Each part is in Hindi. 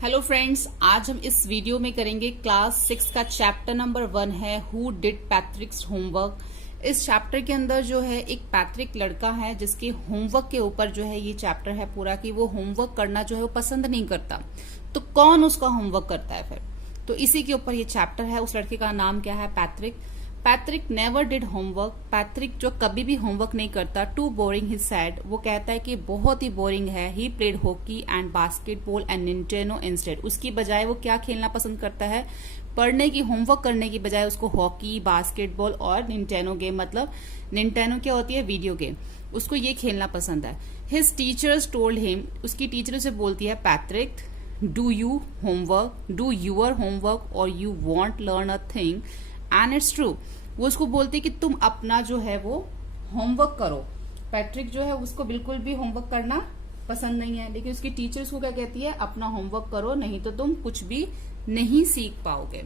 हेलो फ्रेंड्स, आज हम इस वीडियो में करेंगे क्लास 6 का चैप्टर नंबर 1 है हु डिड पैट्रिक्स होमवर्क। इस चैप्टर के अंदर जो है एक पैट्रिक लड़का है जिसके होमवर्क के ऊपर जो है ये चैप्टर है पूरा कि वो होमवर्क करना जो है वो पसंद नहीं करता, तो कौन उसका होमवर्क करता है फिर। तो इसी के ऊपर ये चैप्टर है। उस लड़के का नाम क्या है? Patrick. Patrick never did homework. Patrick जो कभी भी होमवर्क नहीं करता। टू बोरिंग ही सैड, वो कहता है कि बहुत ही बोरिंग है। He played hockey and basketball and Nintendo instead. उसकी बजाय वो क्या खेलना पसंद करता है? पढ़ने की, होमवर्क करने की बजाय उसको हॉकी, बास्केटबॉल और निंटेनो गेम, मतलब निंटेनो क्या होती है? Video game. उसको ये खेलना पसंद है। हिज टीचर्स टोल्ड हिम, उसकी टीचर उसे बोलती है, Patrick do you homework, do your homework और you won't learn a thing and it's true. वो उसको बोलते कि तुम अपना जो है वो होमवर्क करो। पैट्रिक जो है उसको बिल्कुल भी होमवर्क करना पसंद नहीं है, लेकिन उसकी टीचर उसको क्या कहती है? अपना होमवर्क करो, नहीं तो तुम कुछ भी नहीं सीख पाओगे।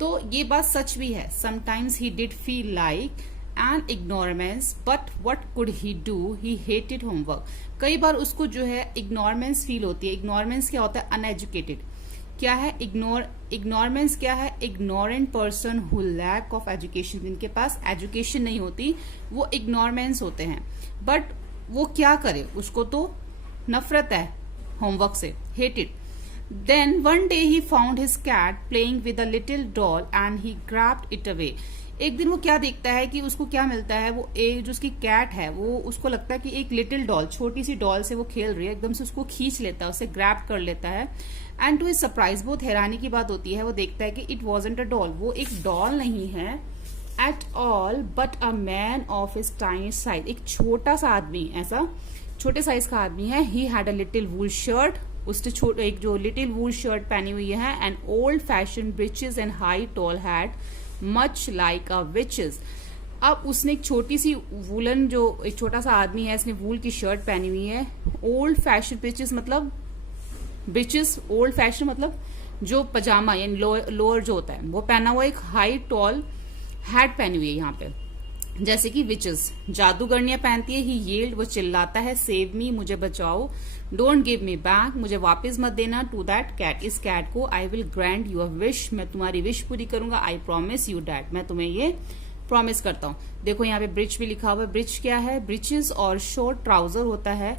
तो ये बात सच भी है। Sometimes he did feel like an ignoramus but what could he do, he hated homework. कई बार उसको जो है इग्नोरमेंस फील होती है। इग्नोरमेंस क्या होता है? अनएजुकेटेड। क्या है इग्नोरमेंस? क्या है? Ignorant person who lack of education. जिनके पास एजुकेशन नहीं होती वो इग्नोरमेंस होते हैं। बट वो क्या करे, उसको तो नफरत है होमवर्क से, hated. Then one day he found his cat playing with a little doll and he grabbed it away. एक दिन वो क्या देखता है कि उसको क्या मिलता है? वो एक जो उसकी कैट है वो उसको लगता है कि एक लिटिल डॉल, छोटी सी डॉल से वो खेल रही है, एकदम से उसको खींच लेता है, उसे ग्रैब कर लेता है। एंड टू हिज सरप्राइज, बहुत हैरानी की बात होती है, वो देखता है कि इट वॉजंट अ डॉल, वो एक डॉल नहीं है at all but a man of his tiny size. एक छोटा सा आदमी, ऐसा छोटे साइज का आदमी है। He had a little wool shirt, उसने एक जो लिटिल वूल शर्ट पहनी हुई है, and old fashion breeches and high tall hat much like a witch's. अब उसने एक छोटी सी वूलन, जो एक छोटा सा आदमी है, इसने वूल की शर्ट पहनी हुई है। ओल्ड फैशन ब्रिचेस मतलब ब्रिचेस, ओल्ड फैशन मतलब जो पजामा यानी लोअर जो होता है वो पहना हुआ। एक हाई टॉल हैट पहनी हुई है यहाँ पे, जैसे कि विचेस जादूगरनियां पहनती है। ही येल्ड, वो चिल्लाता है, सेव मी, मुझे बचाओ, डोंट गिव मी बैक, मुझे वापस मत देना, टू दैट कैट, इस कैट को, I will grant your wish, मैं तुम्हारी विश पूरी करूंगा, आई प्रॉमिस यू डैट, मैं तुम्हें ये प्रॉमिस करता हूँ। देखो यहाँ पे ब्रिच भी लिखा हुआ है। ब्रिच क्या है? ब्रिचेस और शॉर्ट ट्राउजर होता है,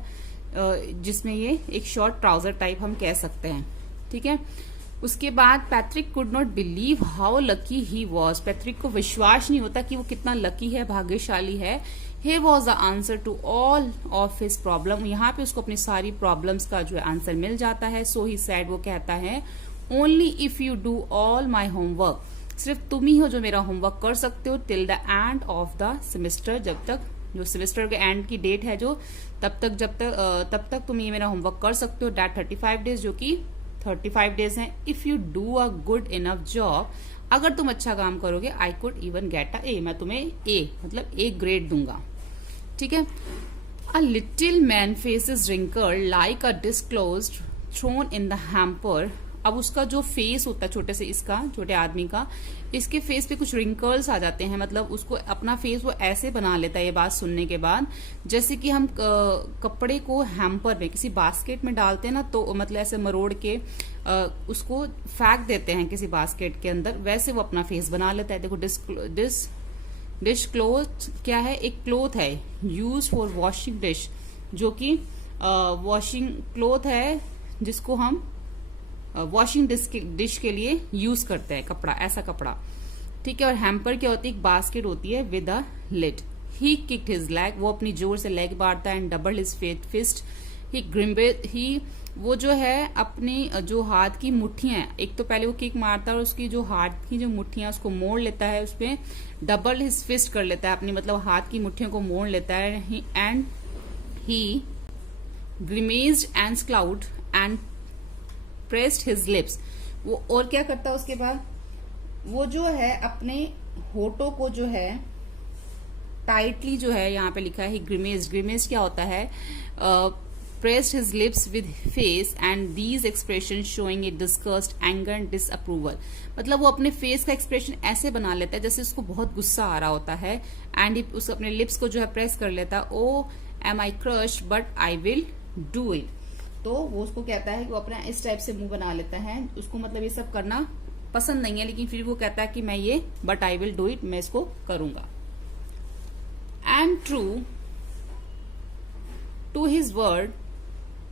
जिसमें ये एक शॉर्ट ट्राउजर टाइप हम कह सकते हैं, ठीक है। उसके बाद Patrick could not believe how lucky he was. Patrick को विश्वास नहीं होता कि वो कितना लकी है, भाग्यशाली है। Here was the answer to all of his problem। यहाँ पे उसको अपनी सारी प्रॉब्लम्स का जो आंसर मिल जाता है। So he said, वो कहता है, only if you do all my homework, सिर्फ तुम ही हो जो मेरा होमवर्क कर सकते हो, till the end of the semester, जब तक जो सेमेस्टर के एंड की डेट है जो, तब तक तुम ये मेरा होमवर्क कर सकते हो। डैट 35 डेज, जो कि 35 डेज हैं। If you do a good enough job, अगर तुम अच्छा काम करोगे, I could even get a A, मैं तुम्हें ए मतलब ए ग्रेड दूंगा, ठीक है। A little man faces wrinkle like a disclosed thrown in the hamper. अब उसका जो फेस होता है छोटे से, इसका छोटे आदमी का, इसके फेस पे कुछ रिंकल्स आ जाते हैं, मतलब उसको अपना फेस वो ऐसे बना लेता है ये बात सुनने के बाद, जैसे कि हम कपड़े को हैम्पर में, किसी बास्केट में डालते हैं ना, तो मतलब ऐसे मरोड़ के उसको फेंक देते हैं किसी बास्केट के अंदर, वैसे वो अपना फेस बना लेता है। देखो डिश क्लोथ क्या है? एक क्लोथ है यूज फॉर वॉशिंग डिश, जो कि वॉशिंग क्लोथ है जिसको हम वॉशिंग डिश के लिए यूज करते हैं, कपड़ा, ऐसा कपड़ा, ठीक है। और हैम्पर क्या होती है? एक बास्केट होती है with a lid. He kicked his leg, वो अपनी जोर से लेग मारता है, and double his fist. He वो जो है अपनी जो हाथ की मुट्ठियां, एक तो पहले वो किक मारता है और उसकी जो हाथ की जो मुट्ठियां उसको मोड़ लेता है, उसपे डबल हिज फिस्ट कर लेता है अपनी, मतलब हाथ की मुट्ठियों को मोड़ लेता है। And he grimaced and scowled and pressed his lips. वो और क्या करता है उसके बाद? वो जो है अपने होठों को जो है टाइटली, जो है यहाँ पे लिखा है ग्रिमेज। ग्रिमेज क्या होता है? Pressed his lips with face and these expression showing it disgust, anger and disapproval. मतलब वो अपने फेस का एक्सप्रेशन ऐसे बना लेता है जैसे उसको बहुत गुस्सा आ रहा होता है, एंड उस अपने लिप्स को जो है प्रेस कर लेता है। Oh am I crushed but I will do it. तो वो उसको कहता है कि वो अपना इस टाइप से मुंह बना लेता है, उसको मतलब ये सब करना पसंद नहीं है, लेकिन फिर वो कहता है कि मैं ये but I will do it, मैं इसको करूंगा। And true to his word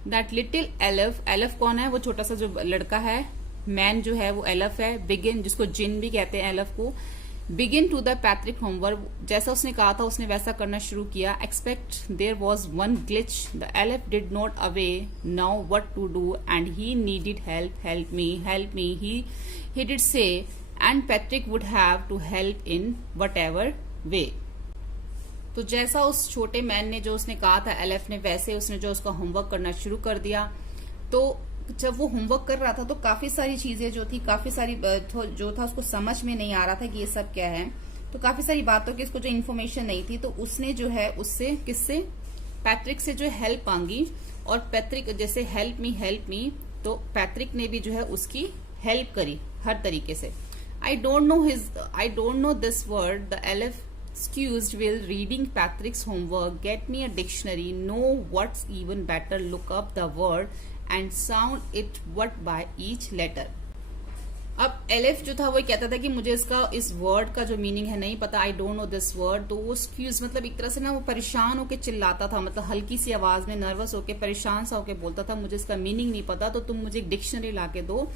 that little elf, elf कौन है, वो छोटा सा जो लड़का है, मैन जो है वो एलफ है, बिगिन जिसको जिन भी कहते हैं एलफ को, begin to the Patrick homework, जैसा उसने कहा था उसने वैसा करना शुरू किया। Expect there was one glitch, the elf did not away now what to do and he needed help, help me he did say, and Patrick would have to help in whatever way. तो जैसा उस छोटे मैन ने जो उसने कहा था एलफ ने, वैसे उसने जो उसका होमवर्क करना शुरू कर दिया। तो जब वो होमवर्क कर रहा था तो काफी सारी चीजें जो थी, काफी सारी जो था उसको समझ में नहीं आ रहा था कि ये सब क्या है, तो काफी सारी बातों की उसको जो इन्फॉर्मेशन नहीं थी, तो उसने जो है उससे किससे, पैट्रिक से जो है हेल्प मांगी। और पैट्रिक जैसे हेल्प मी, तो पैट्रिक ने भी जो है उसकी हेल्प करी हर तरीके से। I don't know this word, the elf excused while reading Patrick's homework, get me a dictionary, know what's even better, look up the word and sound it what by each letter। अब एलिफ जो था वो कहता था कि मुझे इस वर्ड का जो मीनिंग है नहीं पता, आई डोंट नो दिस वर्ड। तो वो एक्सक्यूज मतलब एक तरह से ना वो परेशान होके चिल्लाता था, मतलब हल्की सी आवाज में नर्वस होके परेशान सा होके बोलता था, मुझे इसका मीनिंग नहीं पता, तो तुम मुझे एक डिक्शनरी ला के दो।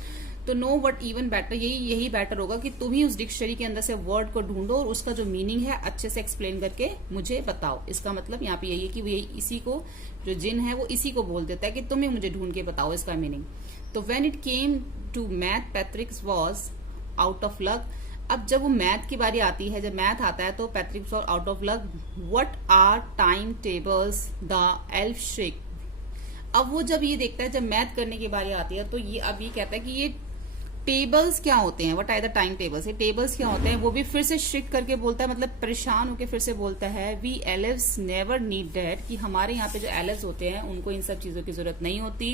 तो नो वट इवन बेटर, यही बेटर होगा कि तुम ही उस डिक्शनरी के अंदर से वर्ड को ढूंढो और उसका जो मीनिंग है अच्छे से एक्सप्लेन करके मुझे बताओ। इसका मतलब यहाँ पे यही है कि वो इसी को जो जिन है वो इसी को बोल देता है कि तुम्हें मुझे ढूंढ के बताओ इसका मीनिंग। तो when it came to math, Patrick was out of luck. अब जब वो मैथ की बारी आती है, जब मैथ आता है तो Patrick was out of luck. What are time tables, the elf shake. अब वो जब ये देखता है, जब मैथ करने की बारी आती है तो ये अब ये कहता है कि ये टेबल्स क्या होते हैं, what are the time tables, ये टेबल्स क्या होते हैं। वो भी फिर से श्रिक करके बोलता है, मतलब परेशान होकर फिर से बोलता है, वी एलिव्स नेवर नीड दैट, कि हमारे यहाँ पे जो एलिव्स होते हैं उनको इन सब चीजों की जरूरत नहीं होती।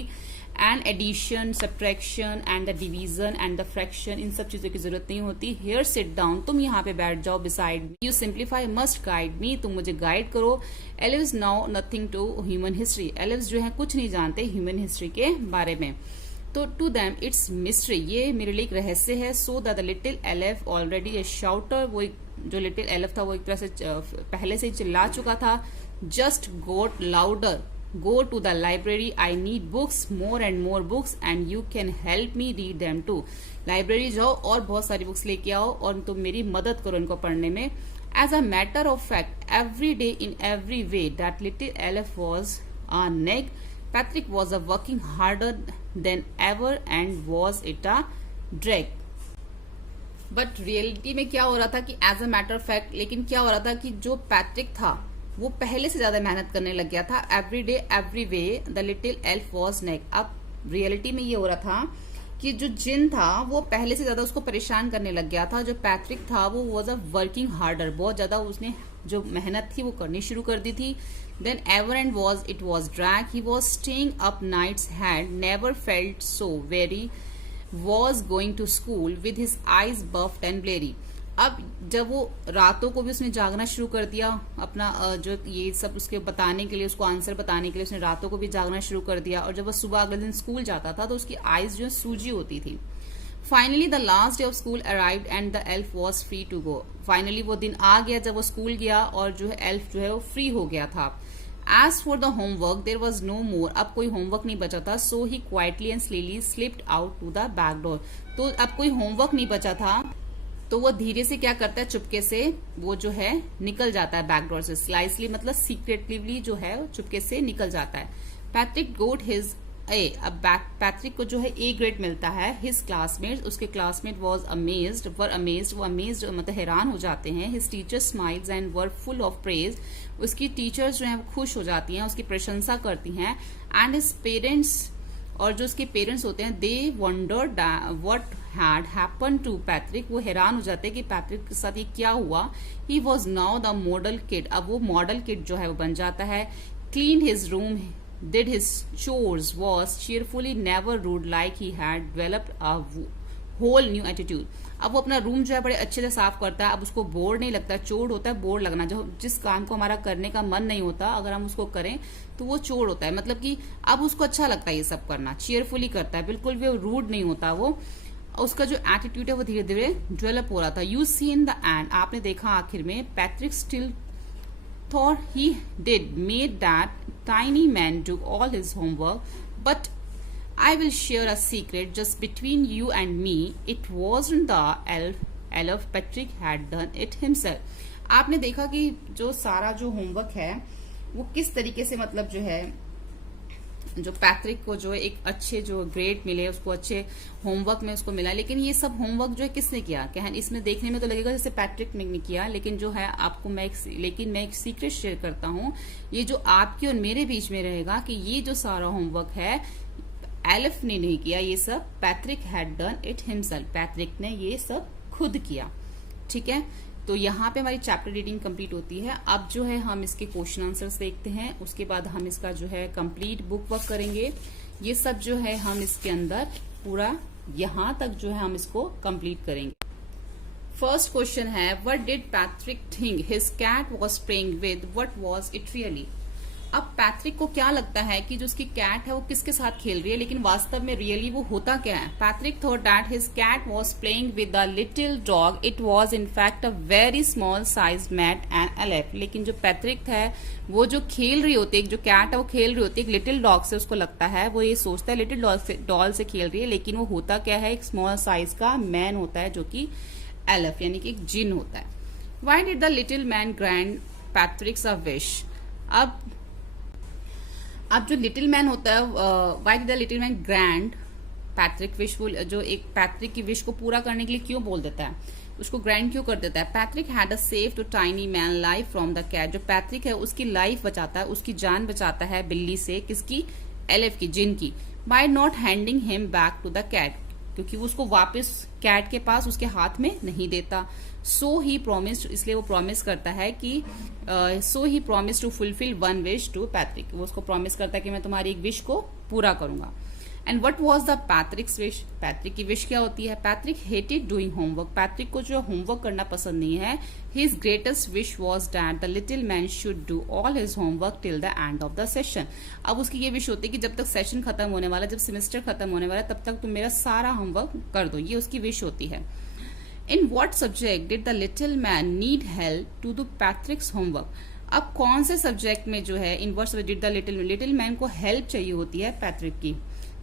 And addition, subtraction and the division and the fraction, इन सब चीजों की जरूरत नहीं होती। हियर सिट डाउन, तुम यहाँ पे बैठ जाओ, beside me, you simplify must guide me, तुम मुझे गाइड करो। Elves now nothing to human history, elves जो है कुछ नहीं जानते ह्यूमन हिस्ट्री के बारे में। तो टू दैम इट्स मिस्ट्री, ये मेरे लिए एक रहस्य है। So the little elif already ए शाउटर, वो जो लिटिल एलिफ था वो एक तरह से पहले से ही चिल्ला चुका था। Just got louder, go to the library, I need books, more and more books and you can help me read them too. Library जाओ और बहुत सारी बुक्स लेके आओ और तुम मेरी मदद करो इनको पढ़ने में। As a matter of fact, every day in every way that little elf was a nag, Patrick was working harder than ever and was it a drag। But reality में क्या हो रहा था कि as a matter of fact, लेकिन क्या हो रहा था कि जो पैट्रिक था वो पहले से ज्यादा मेहनत करने लग गया था। Every day every way the little elf was neck. अब रियलिटी में ये हो रहा था कि जो जिन था वो पहले से ज्यादा उसको परेशान करने लग गया था। जो पैट्रिक था वो वॉज अ वर्किंग हार्डर, बहुत ज्यादा उसने जो मेहनत थी वो करनी शुरू कर दी थी। Then ever and it was drag, he was staying up nights, had never felt so very, was going to school with his eyes buffed and bleary। अब जब वो रातों को भी उसने जागना शुरू कर दिया, अपना जो ये सब उसके बताने के लिए, उसको आंसर बताने के लिए उसने रातों को भी जागना शुरू कर दिया। और जब वो सुबह अगले दिन स्कूल जाता था तो उसकी आईज जो सूजी होती थी। Finally the last day of school arrived and the elf was free to go. Finally वो दिन आ गया जब वो स्कूल गया और जो है एल्फ जो है वो फ्री हो गया था। As for the homework there was no more, अब कोई होमवर्क नहीं बचा था। So he quietly and slyly slipped out to the back door, तो अब कोई होमवर्क नहीं बचा था तो वो धीरे से क्या करता है, चुपके से वो जो है निकल जाता है बैक डोर से। स्लाइसली मतलब सीक्रेटली जो है चुपके से निकल जाता है। पैट्रिक गोट हिज ए, अब पैट्रिक को जो है ए ग्रेड मिलता है। हिज क्लासमेट, उसके classmate was amazed, were amazed, वो अमेज्ड मतलब हैरान हो जाते हैं। His teacher smiles and were full of praise, उसकी टीचर्स जो है वो खुश हो जाती हैं, उसकी प्रशंसा करती हैं। एंड हिज पेरेंट्स, और जो उसके पेरेंट्स होते हैं, they wondered what had happen to Patrick, वो हैरान हो जाते हैं कि पैट्रिक के साथ ये क्या हुआ। He was now the model kid, अब वो मॉडल किड जो है वो बन जाता है। Clean his room, did his chores, was cheerfully, never rude, like he had developed a whole new attitude. अब वो अपना रूम जो है बड़े अच्छे से साफ करता है, अब उसको बोर नहीं लगता। चोर होता है बोर लगना, जो जिस काम को हमारा करने का मन नहीं होता अगर हम उसको करें तो वो चोर होता है, मतलब कि अब उसको अच्छा लगता है ये सब करना, चेयरफुली करता है, बिल्कुल भी रूड नहीं होता वो। उसका जो एटीट्यूड है वो धीरे धीरे डेवलप हो रहा था। You see in the end, आपने देखा आखिर में, Patrick still thought he did made that tiny man do all his homework, but I will share a secret just between you and me. It wasn't the elf. Patrick had done it himself. आपने देखा कि जो सारा जो होमवर्क है वो किस तरीके से, मतलब जो है जो पैट्रिक को जो है एक अच्छे जो ग्रेड मिले, उसको अच्छे होमवर्क में उसको मिला, लेकिन ये सब होमवर्क जो है किसने किया? क्या है, इसमें देखने में तो लगेगा जैसे पैट्रिक ने किया, लेकिन जो है आपको मैं एक सीक्रेट शेयर करता हूँ, ये जो आपके और मेरे बीच में रहेगा कि ये जो सारा होमवर्क है एलिफ ने नहीं किया, ये सब Patrick had done it himself, Patrick ने ये सब खुद किया। ठीक है, तो यहाँ पे हमारी चैप्टर रीडिंग कंप्लीट होती है। अब जो है हम इसके क्वेश्चन आंसर्स देखते हैं, उसके बाद हम इसका जो है कंप्लीट बुक वर्क करेंगे। ये सब जो है हम इसके अंदर पूरा यहाँ तक जो है हम इसको कंप्लीट करेंगे। फर्स्ट क्वेश्चन है, what did Patrick think his cat was playing with, what was it really? अब पैट्रिक को क्या लगता है कि जो उसकी कैट है वो किसके साथ खेल रही है, लेकिन वास्तव में रियली वो होता क्या है? Patrick thought that his cat was playing with a little dog, it was in fact a very small size man and elf. लेकिन जो पैट्रिक है वो जो खेल रही होती है, जो कैट है वो खेल रही होती है एक लिटिल डॉग से, उसको लगता है, वो ये सोचता है लिटिल डॉल से खेल रही है, लेकिन वो होता क्या है, एक स्मॉल साइज का मैन होता है जो कि एलेफ यानी कि एक जिन होता है। Why did the little man grant पैट्रिक्स a wish? अब जो लिटिल मैन होता है, why did the little man grand Patrick wish, जो एक पैट्रिक की विश को पूरा करने के लिए क्यों बोल देता है, उसको ग्रैंड क्यों कर देता है? Patrick had a save to tiny man life from the cat, जो पैट्रिक है उसकी लाइफ बचाता है, उसकी जान बचाता है बिल्ली से, किसकी? एलेफ की, जिन की। By not handing him back to the cat, क्योंकि वो उसको वापस कैट के पास उसके हाथ में नहीं देता। सो ही प्रॉमिस्ड, इसलिए वो प्रॉमिस करता है कि so he promise to fulfil one wish to Patrick, वो उसको प्रॉमिस करता है कि मैं तुम्हारी एक विश को पूरा करूंगा। And what was the पैट्रिक्स wish? Patrick की विश क्या होती है? Patrick hated doing homework, Patrick को जो होमवर्क करना पसंद नहीं है। His greatest wish was that the little man should do all his homework till the end of the session. अब उसकी ये विश होती है कि जब तक सेशन खत्म होने वाला, जब सेमेस्टर खत्म होने वाला, तब तक तुम मेरा सारा होमवर्क कर दो, ये उसकी विश होती है। In what subject did the little man need help to do Patrick's homework? अब कौन से सब्जेक्ट में जो है in what subject did the little man को हेल्प चाहिए होती है पैट्रिक की?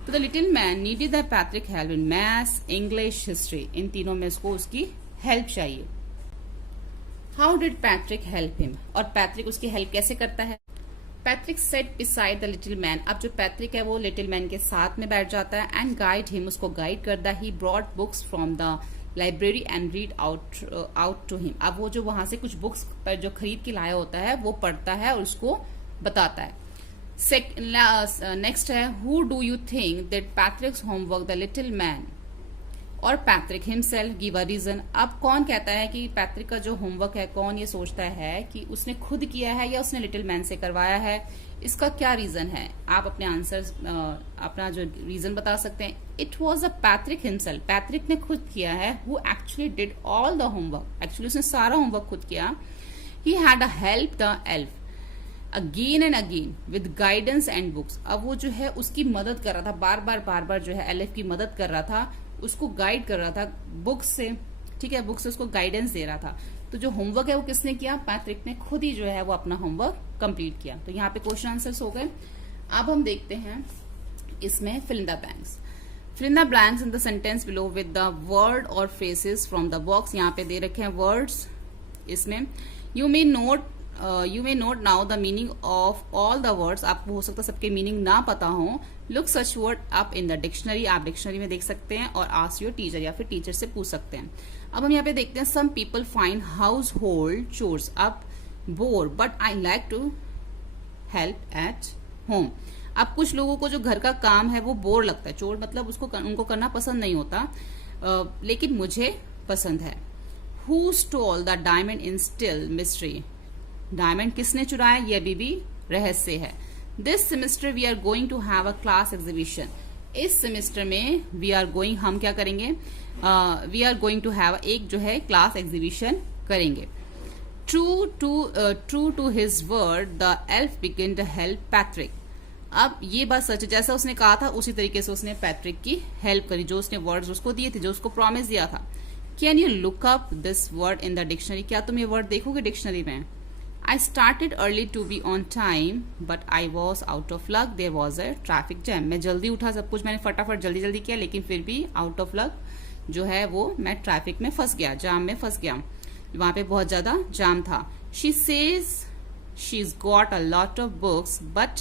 तो the little man needed the Patrick help in maths, English, history, इन तीनों में उसको उसकी हेल्प चाहिए। How did Patrick help him? और पैट्रिक उसकी हेल्प कैसे करता है? Patrick set beside the little man, अब जो पैट्रिक है वो लिटिल मैन के साथ में बैठ जाता है। एंड गाइड हिम, उसको गाइड करता है। He brought books from the library and read out to him, अब वो जो वहां से कुछ बुक्स पर जो खरीद के लाया होता है वो पढ़ता है और उसको बताता है। नेक्स्ट है, who do you think that Patrick's homework the little man और Patrick himself give a reason? अब कौन कहता है कि पैट्रिक का जो होमवर्क है, कौन ये सोचता है कि उसने खुद किया है या उसने लिटिल मैन से करवाया है? इसका क्या रीजन है? आप अपने आंसर अपना जो रीजन बता सकते हैं। It was a Patrick himself, Patrick ने खुद किया है। Who actually did all the homework, actually उसने सारा होमवर्क खुद किया। ही had a help the elf again and again with guidance and books, अब वो जो है उसकी मदद कर रहा था, बार बार जो है एल्फ की मदद कर रहा था, उसको गाइड कर रहा था बुक्स से। ठीक है, बुक्स से उसको गाइडेंस दे रहा था। तो जो होमवर्क है वो किसने किया? पैट्रिक ने खुद ही जो है वो अपना होमवर्क कंप्लीट किया। तो यहाँ पे क्वेश्चन आंसर्स हो गए। अब हम देखते हैं इसमें fill in the blanks. Fill in the blanks in the sentence below with the word और फ्रेजेस फ्रॉम द बॉक्स। यहाँ पे दे रखे हैं वर्ड्स, इसमें you may note now the meaning of all the words. आपको हो सकता है सबके मीनिंग ना पता हो। Look such word up in the dictionary, आप डिक्शनरी में देख सकते हैं, और आस्क योर टीचर, या फिर टीचर से पूछ सकते हैं। अब हम यहाँ पे देखते हैं, some people find household chores a bore but I like to help at home. अब कुछ लोगों को जो घर का काम है वो बोर लगता है, चोर मतलब उनको करना पसंद नहीं होता, लेकिन मुझे पसंद है। Who stole the diamond in still mystery, diamond किसने चुराया ये अभी भी रहस्य है। This semester we are going to have a class exhibition, इस सेमेस्टर में हम क्या करेंगे, we are going to have एक जो है क्लास एग्जीबिशन करेंगे। True to his word the elf began to help Patrick. अब ये बात सच है, जैसा उसने कहा था उसी तरीके से उसने पैट्रिक की हेल्प करी, जो उसने वर्ड्स उसको दिए थे, जो उसको प्रॉमिस दिया था। Can you look up this word in the dictionary, क्या तुम ये वर्ड देखोगे डिक्शनरी में। I started early to be on time but I was out of luck, there was a traffic jam. मैं जल्दी उठा, सब कुछ मैंने फटाफट जल्दी जल्दी किया, लेकिन फिर भी आउट ऑफ लक जो है वो मैं ट्रैफिक में फंस गया, जाम में फंस गया, वहां पे बहुत ज्यादा जाम था। She says she's got a lot of books but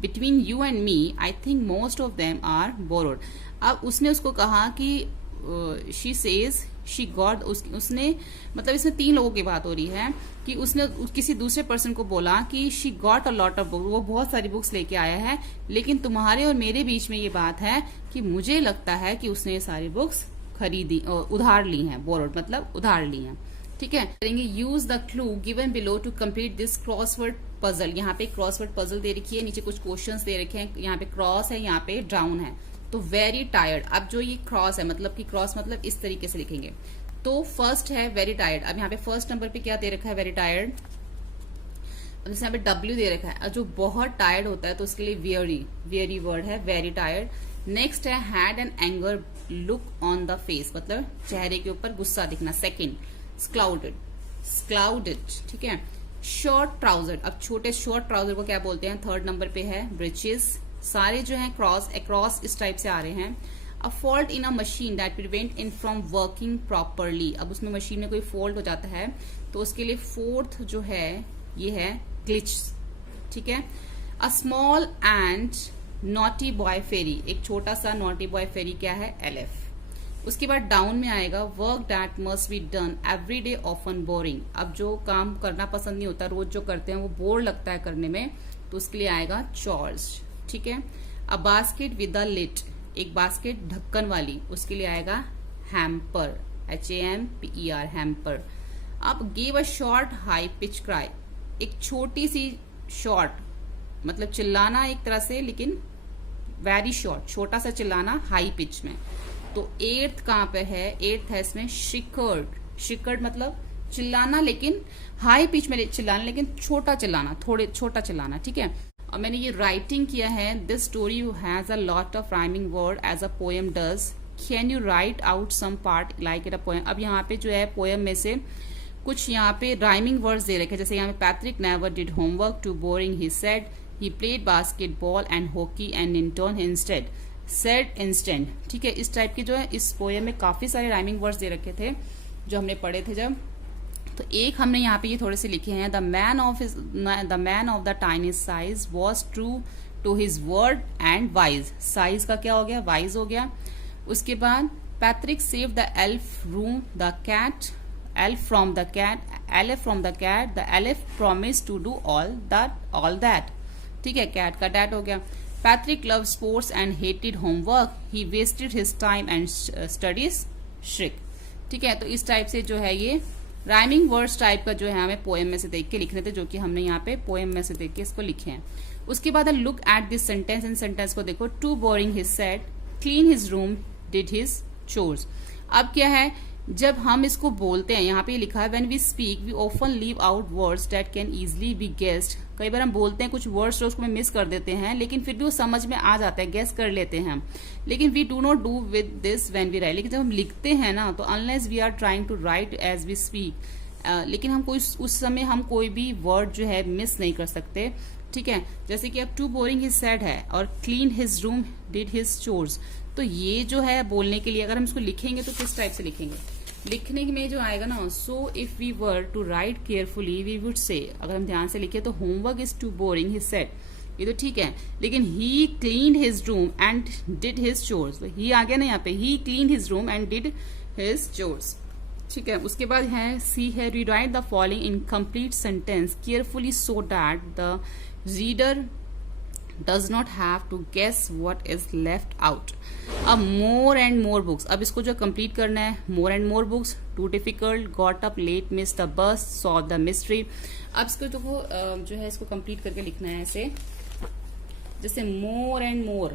between you and me I think most of them are borrowed. अब उसने उसको कहा कि शी सेज शी गॉट, उसने मतलब इसमें 3 लोगों की बात हो रही है कि उसने किसी दूसरे पर्सन को बोला कि she got a lot of book, वो बहुत सारी बुक्स लेके आया है, लेकिन तुम्हारे और मेरे बीच में ये बात है कि मुझे लगता है कि उसने ये सारी बुक्स खरीदी और उधार ली हैं, बोरोड मतलब उधार ली हैं। ठीक है, करेंगे use the clue given below to complete this crossword puzzle. यहाँ पे क्रॉसवर्ड पजल दे रखी है, नीचे कुछ क्वेश्चंस दे रखे हैं, यहाँ पे क्रॉस है, यहाँ पे डाउन है, तो वेरी टायर्ड। अब जो ये क्रॉस है मतलब कि क्रॉस मतलब इस तरीके से लिखेंगे, तो फर्स्ट है वेरी टायर्ड। अब यहाँ पे फर्स्ट नंबर पे क्या दे रखा है, वेरी टायर्ड। अब जैसे यहाँ पे डब्ल्यू दे रखा है, जो बहुत टायर्ड होता है तो उसके लिए वेरी वर्ड है, वेरी टायर्ड। नेक्स्ट है had an anger look on the face, मतलब चेहरे के ऊपर गुस्सा दिखना। सेकेंड स्क्लाउडेड, ठीक है। शॉर्ट ट्राउजर, अब छोटे शॉर्ट ट्राउजर को क्या बोलते हैं, थर्ड नंबर पे है ब्रिचेस। सारे जो है अक्रॉस इस टाइप से आ रहे हैं। A fault in a machine that prevent in from working properly, अब उसमें मशीन में कोई फॉल्ट हो जाता है तो उसके लिए फोर्थ जो है ये है ग्लिच, ठीक है। A small and naughty boy fairy, एक छोटा सा नॉटी बॉय फेरी क्या है, एलएफ। उसके बाद डाउन में आएगा work that must be done every day often boring, अब जो काम करना पसंद नहीं होता, रोज जो करते हैं वो बोर लगता है करने में, तो उसके लिए आएगा चॉर्स, ठीक है। A basket with a lid, एक बास्केट ढक्कन वाली, उसके लिए आएगा हैम्पर, HAMPER हैम्पर। अब give a short high pitch cry, एक छोटी सी शॉर्ट मतलब चिल्लाना एक तरह से, लेकिन वेरी शॉर्ट, छोटा सा चिल्लाना हाई पिच में। तो 8th कहां पे है, 8th है इसमें शिकर्ड मतलब चिल्लाना, लेकिन हाई पिच में चिल्लाना, लेकिन छोटा चिल्लाना, थोड़े छोटा चिल्लाना, ठीक है। और मैंने ये राइटिंग किया है, this story has a lot of rhyming word as a poem does, can you write out some part like it a poem. अब यहाँ पे जो है पोएम में से कुछ यहाँ पे राइमिंग वर्ड्स दे रखे हैं, जैसे यहाँ पे Patrick never did homework too boring, he said he played basketball and hockey and intern instead, said instant, ठीक है। इस टाइप की जो है इस पोएम में काफी सारे राइमिंग वर्ड्स दे रखे थे जो हमने पढ़े थे जब, तो एक हमने यहाँ पे ये थोड़े से लिखे हैं। The man of the tiny size was true to his word and wise, size का क्या हो गया, वाइज हो गया। उसके बाद Patrick save the elf room the cat, elf from the cat, the elf promise to do all that, ठीक है, कैट का डैट हो गया। Patrick love sports and hated homework, he wasted his time and studies shirk, ठीक है। तो इस टाइप से जो है ये राइमिंग वर्ड्स टाइप का जो है हमें पोएम में से देख के लिखने थे, जो कि हमने यहाँ पे पोएम में से देख के इसको लिखे हैं। उसके बाद लुक एट दिस सेंटेंस, इन सेंटेंस को देखो, too boring his said clean his room did his chores. अब क्या है, जब हम इसको बोलते हैं, यहाँ पे लिखा है when we speak we often leave out words that can easily be guessed. कई बार हम बोलते हैं कुछ वर्ड्स उसको में मिस कर देते हैं, लेकिन फिर भी वो समझ में आ जाता है, गेस कर लेते हैं हम, लेकिन we do not do with this when we write. लेकिन जब हम लिखते हैं ना, तो unless we are trying to write as we speak, लेकिन हम कोई उस समय हम कोई भी वर्ड जो है मिस नहीं कर सकते, ठीक है। जैसे कि अब टू बोरिंग हिज सेड है और clean his room did his chores, तो ये जो है बोलने के लिए अगर हम इसको लिखेंगे तो किस टाइप से लिखेंगे, लिखने में जो आएगा ना, so if we were to write carefully we would say, अगर हम ध्यान से लिखे तो homework is too boring his said, ये तो ठीक है, लेकिन he clean his room and did his chores, he आ गया ना यहाँ पे, he clean his room and did his chores, ठीक है। उसके बाद है सी है rewrite the following incomplete sentence carefully so that the reader does not have to guess what is left out. अब more and more books, अब इसको जो कंप्लीट करना है, more and more books, too difficult, got up late, missed the bus, solved the mystery। अब इसको जो है इसको कंप्लीट करके लिखना है ऐसे, जैसे more and more,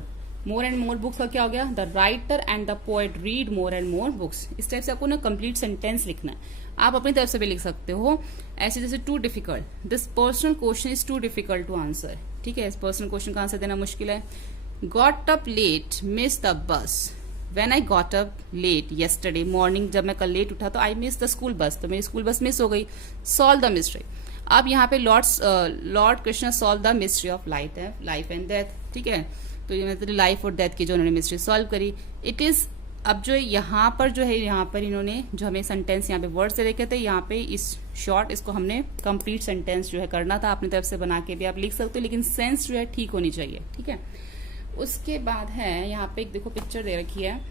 more and more books का क्या हो गया, the writer and the poet read more and more books. इस टाइप से आपको ना कंप्लीट सेंटेंस लिखना है, आप अपनी तरफ से भी लिख सकते हो ऐसे, जैसे too difficult, this personal question is too difficult to answer. ठीक है, इस पर्सनल क्वेश्चन का आंसर देना मुश्किल है। Got up late miss the bus, when I got up late yesterday morning, जब मैं कल लेट उठा तो I miss the school bus, तो मेरी स्कूल बस मिस हो गई। सॉल्व द मिस्ट्री, अब यहाँ पे Lord Krishna solve the mystery of life and death. ठीक है, तो ये मतलब लाइफ और डेथ की जो उन्होंने मिस्ट्री सॉल्व करी। इट इज, अब जो यहाँ पर जो है, यहाँ पर इन्होंने जो हमें सेंटेंस यहाँ पे वर्ड से देखे थे, यहाँ पे इस शॉर्ट इसको हमने कंप्लीट सेंटेंस जो है करना था, अपनी तरफ से बना के भी आप लिख सकते हो, लेकिन सेंस जो है ठीक होनी चाहिए। ठीक है, उसके बाद है यहाँ पे एक देखो पिक्चर दे रखी है,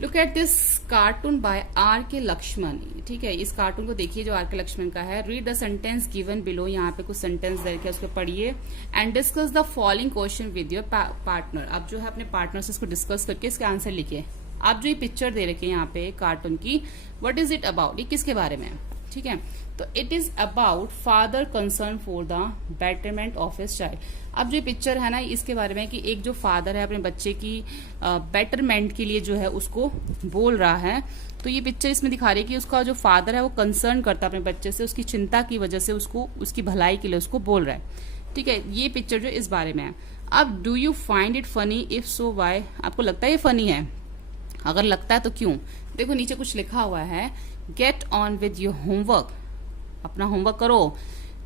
look at this cartoon by R K Laxman. ठीक है, इस कार्टून को देखिए जो आर के लक्ष्मण का है। Read the sentence given below, यहाँ पे कुछ सेंटेंस दे रखे उसको पढ़िए। And discuss the following question with your partner, अब जो है अपने पार्टनर से इसको डिस्कस करके इसके आंसर लिखिए। आप जो ये पिक्चर दे रखे हैं यहाँ पे कार्टून की, व्हाट इज इट अबाउट, ये किसके बारे में है। ठीक है, तो it is about father concern for the betterment of his child. अब जो पिक्चर है ना, इसके बारे में कि एक जो फादर है अपने बच्चे की बेटरमेंट के लिए जो है उसको बोल रहा है। तो ये पिक्चर इसमें दिखा रही है कि उसका जो फादर है वो कंसर्न करता है अपने बच्चे से, उसकी चिंता की वजह से उसको उसकी भलाई के लिए उसको बोल रहा है। ठीक है, ये पिक्चर जो इस बारे में है। अब do you find it funny, if so why, आपको लगता है ये फनी है, अगर लगता है तो क्यों। देखो नीचे कुछ लिखा हुआ है, get on with your homework, अपना होमवर्क करो,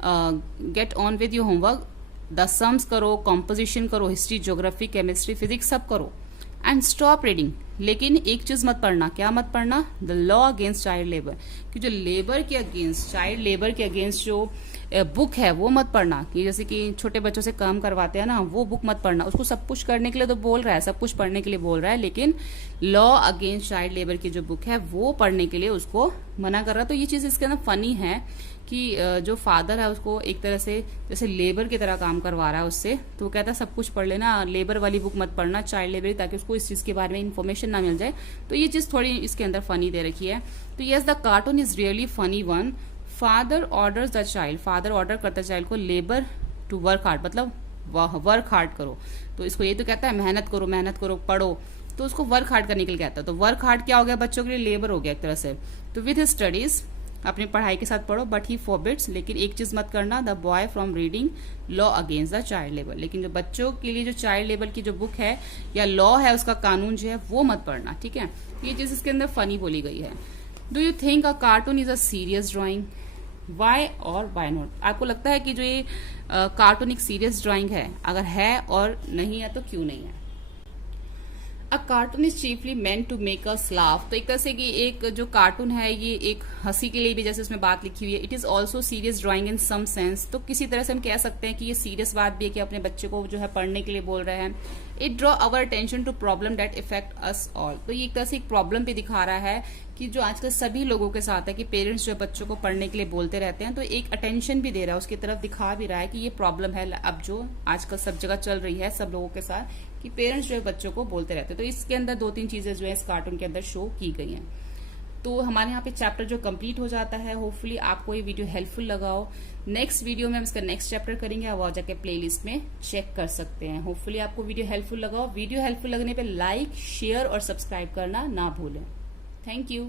get on with your homework, the sums करो, कॉम्पोजिशन करो, हिस्ट्री, ज्योग्राफी, केमिस्ट्री, फिजिक्स सब करो। एंड स्टॉप रीडिंग, लेकिन एक चीज मत पढ़ना, क्या मत पढ़ना, the law against child labour, कि जो लेबर के अगेंस्ट, चाइल्ड लेबर के अगेंस्ट जो बुक है वो मत पढ़ना, कि जैसे कि छोटे बच्चों से काम करवाते हैं ना, वो बुक मत पढ़ना। उसको सब कुछ करने के लिए तो बोल रहा है, सब कुछ पढ़ने के लिए बोल रहा है, लेकिन लॉ अगेंस्ट चाइल्ड लेबर की जो बुक है वो पढ़ने के लिए उसको मना कर रहा है। तो ये चीज इसके अंदर फनी है कि जो फादर है उसको एक तरह से जैसे लेबर की तरह काम करवा रहा है उससे, तो वो कहता है सब कुछ पढ़ लेना, लेबर वाली बुक मत पढ़ना, चाइल्ड लेबर, ताकि उसको इस चीज के बारे में इन्फॉर्मेशन ना मिल जाए। तो ये चीज थोड़ी इसके अंदर फनी दे रखी है। तो yes, the cartoon is really funny one. Father orders the child, father order करता है चाइल्ड को लेबर टू वर्क हार्ड, मतलब वर्क हार्ड करो। तो इसको ये तो कहता है मेहनत करो, पढ़ो, तो उसको वर्क हार्ड करने के लिए कहता है। तो वर्क हार्ड क्या हो गया, बच्चों के लिए लेबर हो गया एक तरह से। तो विथ हिज स्टडीज, अपनी पढ़ाई के साथ पढ़ो, बट ही फॉरबिड्स, लेकिन एक चीज मत करना, the boy from reading law against the child labour, लेकिन जो बच्चों के लिए जो चाइल्ड लेबर की जो बुक है या लॉ है उसका कानून जो है वो मत पढ़ना। ठीक है, ये चीज इसके अंदर फनी बोली गई है। Do you think a cartoon is a serious drawing, why और वाई नॉट, आपको लगता है कि जो ये कार्टून एक सीरियस ड्राइंग है, अगर है और नहीं है तो क्यों नहीं है। A cartoon is chiefly meant to make us laugh, तो एक तरह से कि एक जो कार्टून है ये एक हंसी के लिए भी, जैसे उसमें बात लिखी हुई है। It is also serious drawing in some sense, तो किसी तरह से हम कह सकते हैं कि ये सीरियस बात भी है कि अपने बच्चे को जो है पढ़ने के लिए बोल रहे हैं। It draw our attention to problem that affect us all, तो ये एक तरह से एक प्रॉब्लम भी दिखा रहा है कि जो आजकल सभी लोगों के साथ है कि पेरेंट्स जो बच्चों को पढ़ने के लिए बोलते रहते हैं, तो एक अटेंशन भी दे रहा है, उसकी तरफ दिखा भी रहा है कि ये प्रॉब्लम है अब जो आजकल सब जगह चल रही है सब लोगों के साथ, कि पेरेंट्स जो है बच्चों को बोलते रहते हैं। तो इसके अंदर 2-3 चीजें जो है इस कार्टून के अंदर शो की गई हैं। तो हमारे यहाँ पे चैप्टर जो कंप्लीट हो जाता है। होपफुली आपको ये वीडियो हेल्पफुल लगा हो। नेक्स्ट वीडियो में हम इसका नेक्स्ट चैप्टर करेंगे, आप वहां जाके प्लेलिस्ट में चेक कर सकते हैं। होपफुली आपको वीडियो हेल्पफुल लगा हो। वीडियो हेल्पफुल लगने पे लाइक, शेयर और सब्सक्राइब करना ना भूलें। Thank you.